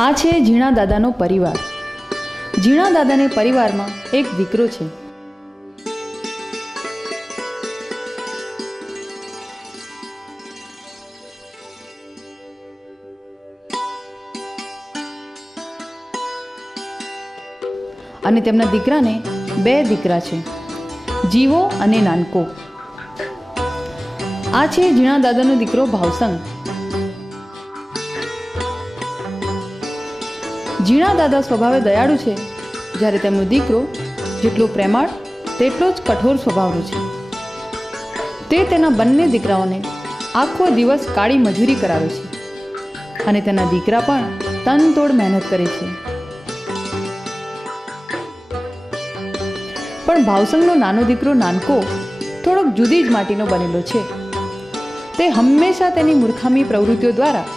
આ છે ઝીણા દાદાનો પરિવાર. ઝીણા દાદાને પરિવારમાં એક દીકરો છે. અને તેમના દીકરાને 2 દીકરા છે, જીવો અને નાનકો. આ છે ઝીણા દાદાનો દીકરો ભાવસંગ. ઝીણા દાદા સ્વભાવે દયાળુ છે, જ્યારે તેમનો દીકરો જેટલો પ્રેમાળ તેટલો જ કઠોર સ્વભાવનો છે. તે તેના બંને દીકરાઓને આખો દિવસ કાળી મજૂરી કરાવે છે અને તેના દીકરા પણ તનતોડ મહેનત કરે છે. પણ ભાવસંગનો નાનો દીકરો નાનકો થોડોક જુદી જ માટીનો બનેલો છે. તે હંમેશા તેની મૂર્ખામી પ્રવૃત્તિઓ દ્વારા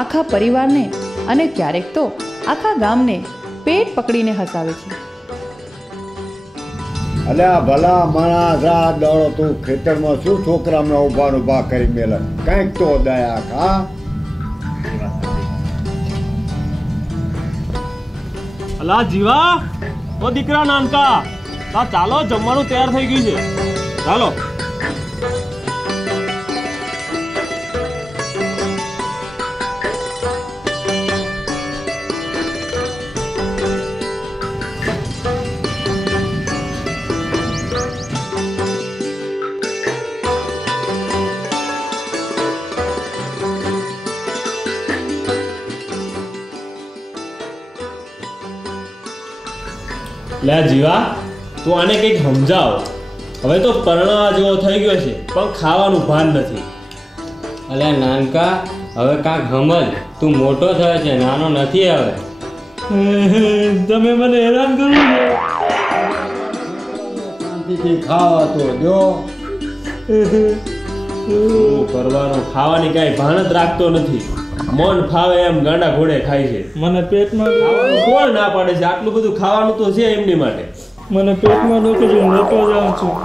આખા પરિવારને અને ક્યારેક તો આખા ગામને પેટ પકડીને હસાવે છે. અલ્યા ભલા માણસ, આ દડો તું ખેતરમાં શું છોકરામાં ઉભા કરી મેલે? કંઈક તો દયા ખા. અલા જીવા, ઓ દીકરા નાનકા, ચાલો જમવાનું તૈયાર થઈ ગયું છે, ચાલો. લે જીવા, તું આને કંઈક સમજાવ. હવે તો પરણવા જેવો થઈ ગયો છે, પણ ખાવાનું ભાન નથી. અલ્યા નાનકા, હવે કાંક સમજ. તું મોટો થયો છે, નાનો નથી હવે. તમે મને હેરાન કરો છો. શાંતિથી ખાવા તો જો. શું કરવાનું, ખાવાની કાંઈ ભાન જ રાખતો નથી. મન ફાવે એમ ગાંડા ઘોડે ખાય છે. મને પેટમાં ખાવાનું કોણ ના પાડે છે? આટલું બધું ખાવાનું તો છે એમની માટે. મને પેટમાં દુખે છે, લેતો જાઉં છું.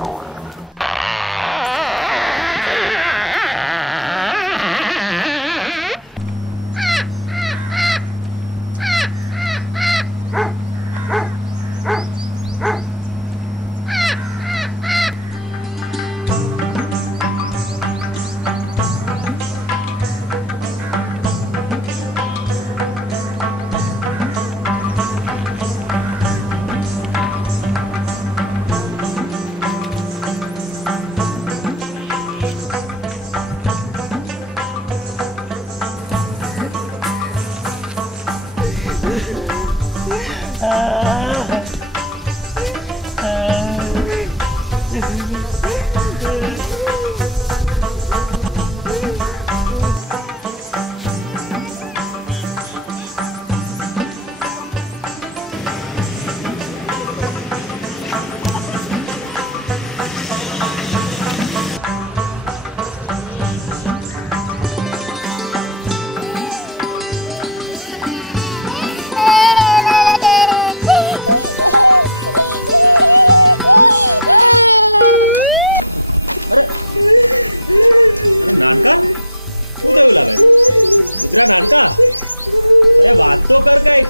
નાનકા, શું થયું લાગે? દીકરા નાનકા, અરે વાત તો કર કઈક.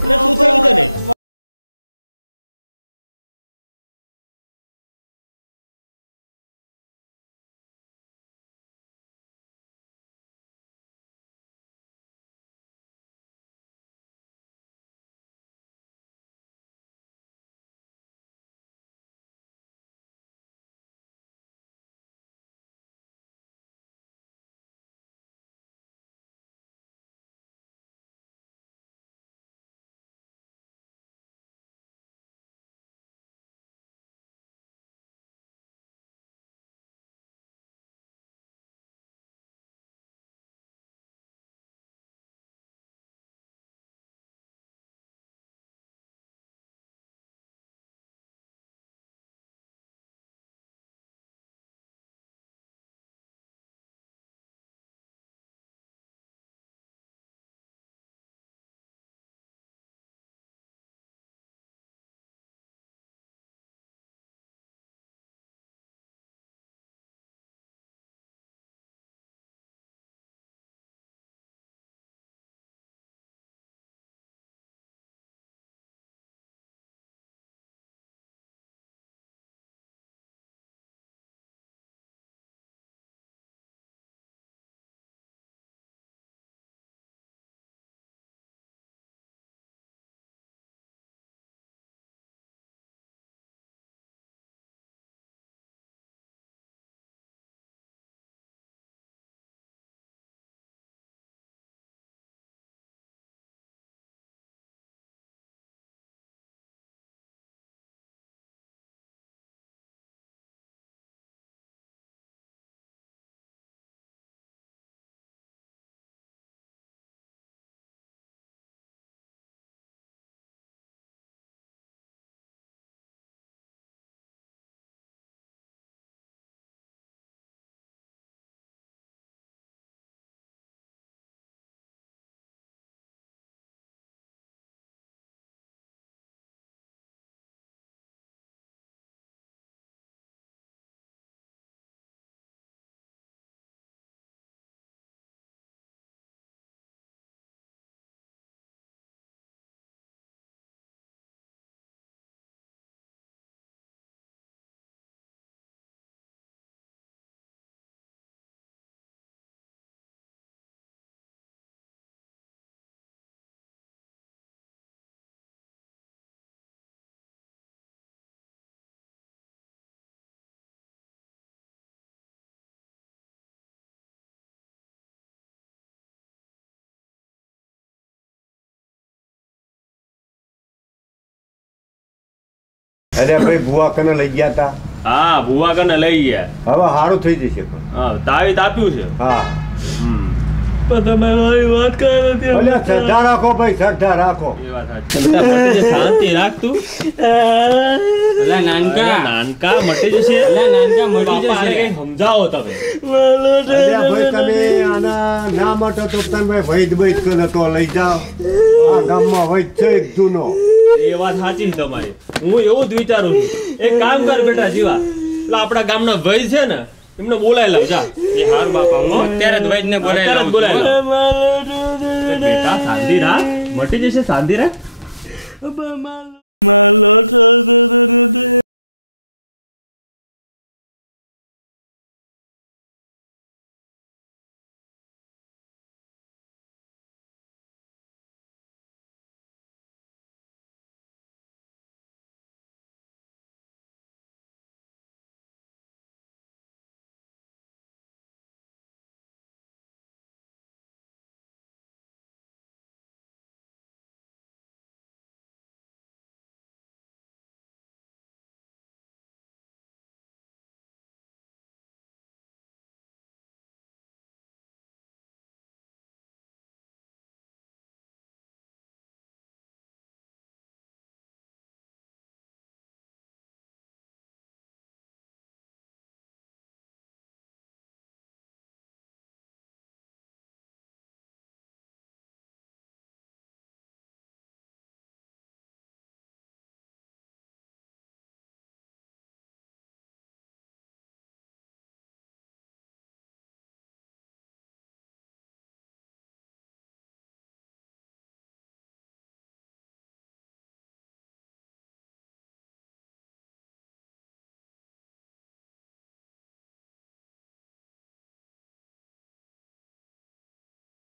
શું થયું તને? અરે ભાઈ ભુવા કને લઈ ગયા તા. હા ભુવા કને લઈ ગયા. હવે સારું થઈ જશે પણ. હા તાવીત આપ્યું છે. હા પણ તમે મારી વાત કરી નથી. એટલે શ્રદ્ધા રાખો ભાઈ, શ્રદ્ધા રાખો. એ વાત સાચી. શાંતિ રાખ તું. અલા નાનકા નાનકા મટી જશે. અલા નાનકા મટી બાપા, આને જશે. કંઈ સમજાવો તમે. અરે ભાઈ તમે આના ના માટે તો તમે વૈદ વૈદ કને તો લઈ જાઓ. આ ગામમાં વૈદ છે એક જૂનો. એ વાત સાચી છે તમારી. હું એવું જ વિચારું છું. એક કામ કર બેટા જીવા, એટલે આપણા ગામના ભાઈ છે ને એમને બોલાવી લાવ જા. એ હારું બાપા, હું અત્યારે જ વૈદને બોલાવી અત્યારે જ લાવું બોલાવી છું. લાવ. બેટા શાંતિ રાખ, મટી જશે. શાંતિ રાખ.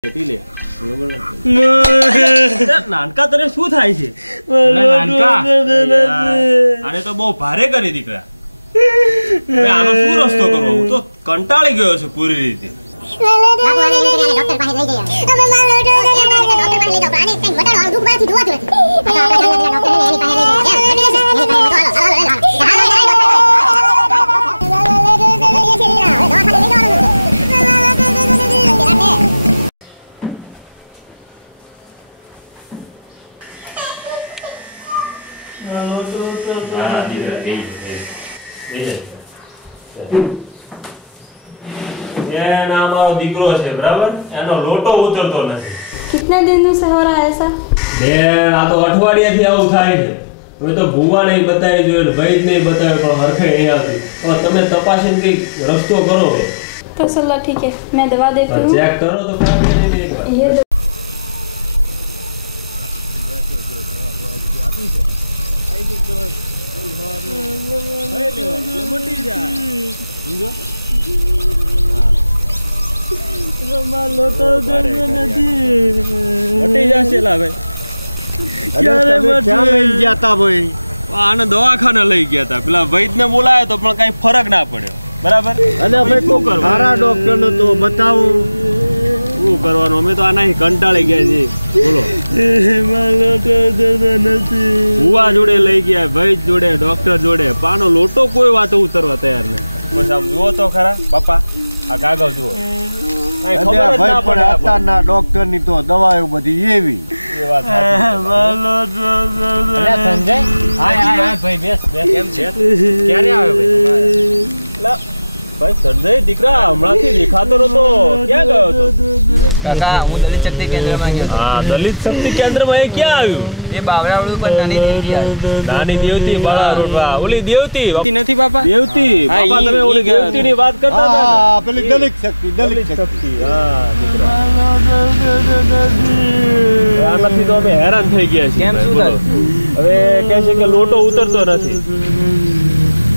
પી લે. બરોબર ને? નાનકા તને શું થાય છે? અલા નાનકા આને તો બહુ ભારે કરી દીકરા. હવે આનો શું રસ્તો કરવો? હું તો કંટાળી ગયો છું પૂરી રીતે. દીકરો છે બરાબર, એનો લોટો ઉતરતો નથી. कितने दिनों से हो रहा है ऐसा? બેન આ તો અઠવાડિયાથી આવું થાય છે. હવે તો ભૂવા નહીં બતાવી જોઈએ, વૈદ નહીં બતાવ્યો, પણ હરખે નહીં આવતી. હવે તમે તપાસીને કંઈક રસ્તો કરો. तो चलो ठीक है, मैं दवा देती हूँ। ચેક કરો તો ખરા એકવાર. ये दो- મટી જશે લા ભાઈ. ક્યાં લઈ ગયા તા ભાઈ? આને દવાખાને લઈ ગયા હતા. પેલા વૈદને બોલાયો તો પણ કઈ ફરક ના પડ્યો. બરાબર. અને ભાઈ શું કરવાનું? સારા ડોક્ટરને તો બતાવો. શું કરવાનું? અમે તો આનાથી કંટાળી ગયા છીએ. બોલો. ભુવા જોડે લઈ ગયા, વૈદ જોડે, ડોક્ટર જોડે, પાનો લોટો કોઈ વાતો ઉતરવા તૈયાર નહીં. બસ આમ જુઓ તો ખરા બાપા, આ કાગળ જુઓ. કઈ ખબર જ ના ભાઈ પણ પડે આપણને. અત્યારના ડોક્ટરની તો દવાઓ બધી એવી. એ વાત સાચી. અલા સંજય હાય હાય હાય ભાઈ બેસ બેસ. કેમ છે? ક્યારે આવ્યો ભાઈ? લા, ભાઈ સંજય દીકરા હમણાંથી દેખાતો નતો. ક્યાં ગયો હતો? કાકા હું દલિત શક્તિ કેન્દ્રમાં ગયો હતો. હા, દલિત શક્તિ કેન્દ્રમાં એ ક્યાં આવ્યું? એ બાવરા રોડ ઉપર નાની દેવતી આવી. નાની દેવતી બાળા રોડવા. ઓલી દેવતી નથી બાપા. દેવતી હા, બાપા, તમે ઓલી દેવતીની વાત કરતા હતા ને? હા પેલી દલિત શક્તિ, દલિત શક્તિ. હા દીકરા. આનાથી તો અમે હેરાન થઈ ગયા છીએ. કેમ, શું બોલો. હવે કહે છે કે લોટો ઉતરતો નથી.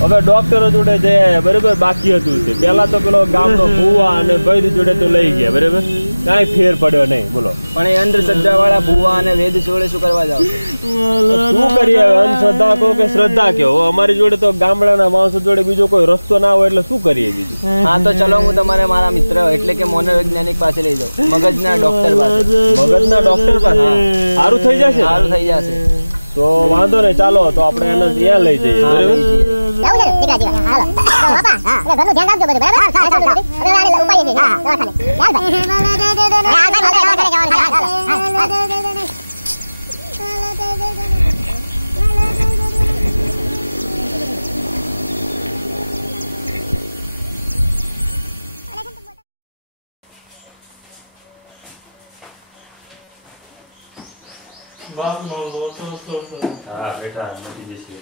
હવે ડોક્ટરો જોડે જયા, બરાબર, બાકી હતું તે. પેલા તો પેલો ગામનો ભુવા અને વૈદ જોડે તો લઈ ગયા, બરાબર, કાંઈ ફેર પડ્યો નહીં. બોલો પણ એ અંધશ્રદ્ધા વાળા ભુવા અને વેદ જોડે શું કરવા જાવ છો? તો શું કરીએ હવે? અંધશ્રદ્ધા કહો કે શ્રદ્ધા કહો, અમારી જોડે તો ગામડાના માણસો જોડે બીજો કોઈ રસ્તો ના હોય એટલે શું કરીએ બીજું? હા તો ચલો હું તમારે મારા મિત્ર એટલે કે મનોવૈજ્ઞાનિક પાસે લઈ જાઉં, મગજના ડોક્ટર પાસે. મગજના ડોક્ટર પાસે સારું થઈ જશે? સારું થઈ જશે. તો વાંધો નહીં, ચાલો તો આપણે એને ત્યાં લઈ જઈએ હા બેઠા નથી જશે.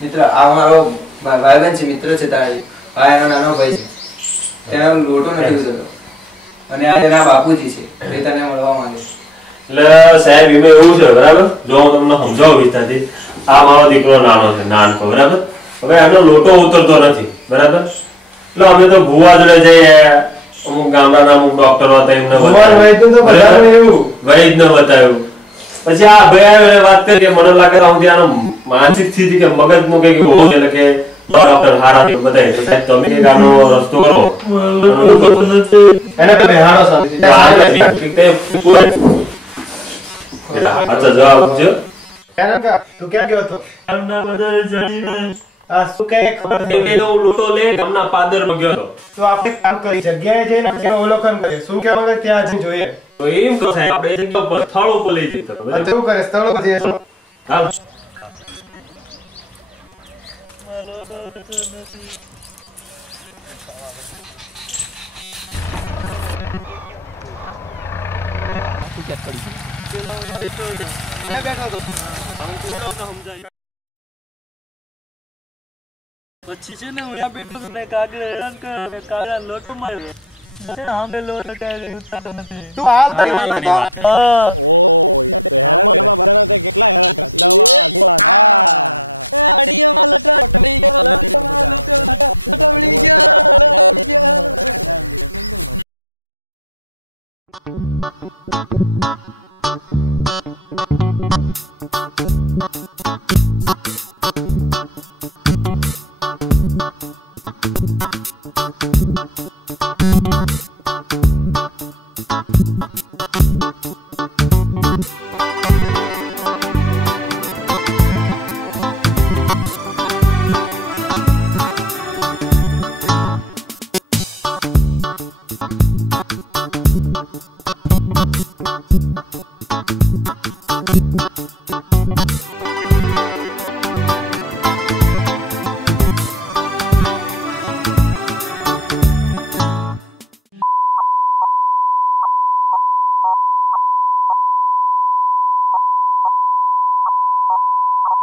મિત્ર આ મારો ભાઈબંધ છે, મિત્ર છે તારા ભાઈ, એનો નાનો ભાઈ છે, તેનો લોટો નથી ઉતરતો અને આ તેના બાપુજી છે, તે તને મળવા માંગે છે. એટલે સાહેબ એમાં એવું છે બરાબર, જો હું તમને સમજાવું વિસ્તારથી, આ મારો દીકરો નાનો છે, નાનકો બરાબર. હવે એનો લોટો ઉતરતો નથી બરાબર, એટલે અમે તો ભુવા જોડે જઈએ, અમુક ગામડાના અમુક ડોક્ટરો હતા એમને વૈદ ને બતાવ્યું. પછી આ ભાઈ વાત કરી કે મને લાગે આનો માનસિક સ્થિતિ કે મગજ નું કઈક હોવું છે, એટલે કે ડોક્ટર હારા બતાવે તો સાહેબ તમે કઈક આનો રસ્તો કરો એને તમે હારો અચ્છા જવાબ આપજો. તું ક્યાં ગયો હતો? આ શું કહે ખબર નહીં. લોટો લે ગામના પાદરમાં ગયો હતો. તો આપણે કામ કરી જગ્યાએ જઈને આપણે અવલોકન કરીએ શું કહેવા માંગે ત્યાં જઈને જોઈએ. તો એમ કરો સાહેબ, આપણે એ જગ્યા પર સ્થળ ઉપર લઈ જઈએ તો આ તો એવું કરે સ્થળો પર જઈએ. હાલ. પછી છે ને હું ત્યાં બેઠો છું ને કાગડે હેરાન કરે, કાગડા લોટો માર્યો. સામે લોટો કાઢી ઉતારતો નથી. તું હાલ ઓ હેરાન બરાબર તે કેટલા હેરાન કરતા અડીઓમાં લોટો પડી ગયો, લોટો પડી ગયો.